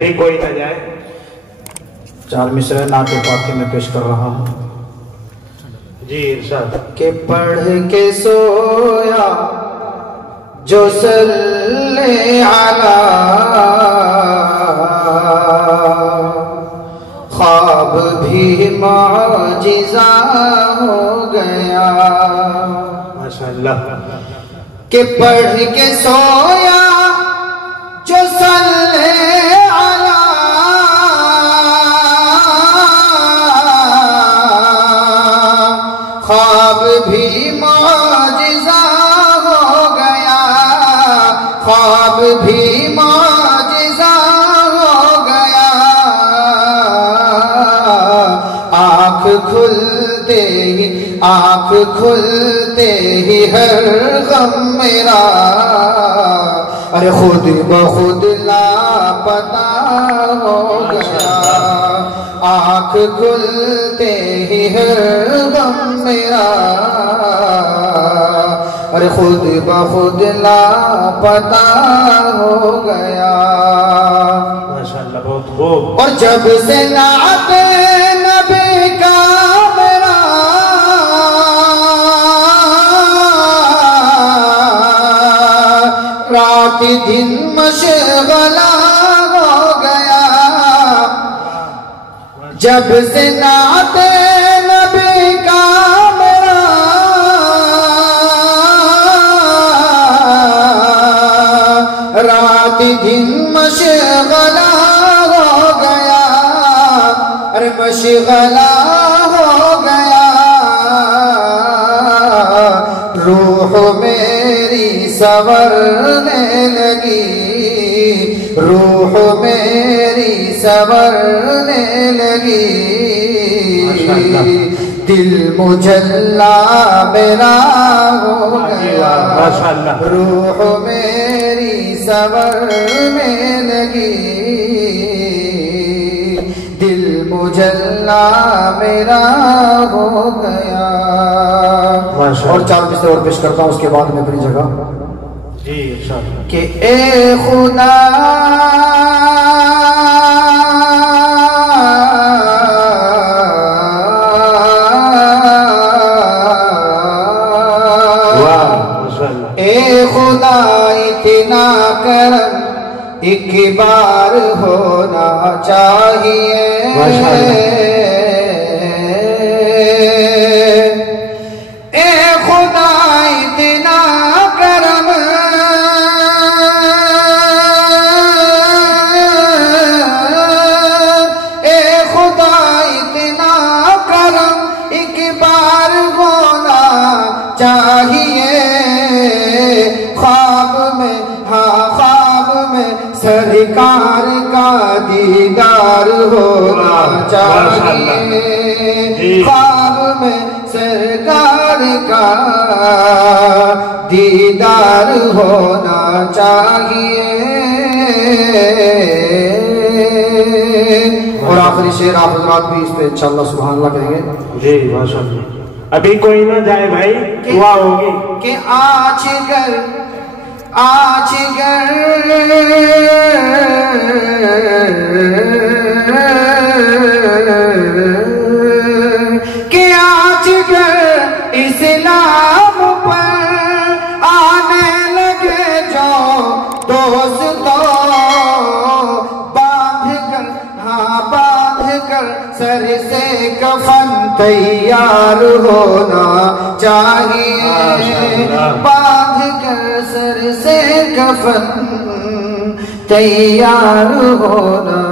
कोई ना जाए। चार मिसरे नाते पाके में पेश कर रहा हूँ जी इरशाद। के पढ़ के सोया जो सल्ले अला ख्वाब भी मौजिज़ा हो गया। माशाअल्लाह। के पढ़ के सोया जो सल्ले ख्वाब भी मौजिज़ा हो गया, ख्वाब भी मौजिज़ा हो गया। आँख खुलते ही हर गम मेरा अरे खुद बखुद लापता हो गया। आँख खुलते ही हर गम मेरा अरे खुद बखुद लापता हो गया। माशाअल्लाह, बहुत खूब। और जब से नाते नबी का मेरा रात दिन मशगला हो गया। जब से नाते नबी का मेरा रात दिन मशगला हो गया, अरे मशगला हो गया। रूह मेरी संवरने लगी, रूह मेरी संवरने लगी। दिल मुजल्ला मेरा हो गया, रूह मेरी संवरने लगी। दिल मुजल्ला मेरा हो गया। और चार मिसरे और पेश करता हूँ, उसके बाद में अपनी जगह जी इरशाद। कि ए खुदा ए खुदा इतना करम एक बार होना चाहिए। ए खुदा इतना करम ए खुदा इतना करम एक बार होना चाहिए। ख्वाब में, हाँ ख्वाब में सरकार का दीदार होना चाहिए। ख्वाब में सरकार का दीदार होना चाहिए। और आखिरी शेर आप हज़रात भी इस पे इंशाअल्लाह सुभान अल्लाह करेंगे। जी माशाअल्लाह। अभी कोई ना जाए भाई, दुआ होगी कि आजगर कि आजगर इस्लाम पर आने लगे जो दोस्तों, बांध कर सर से कफन तैयार होना चाहिए। बांध कर सर से कफन तैयार होना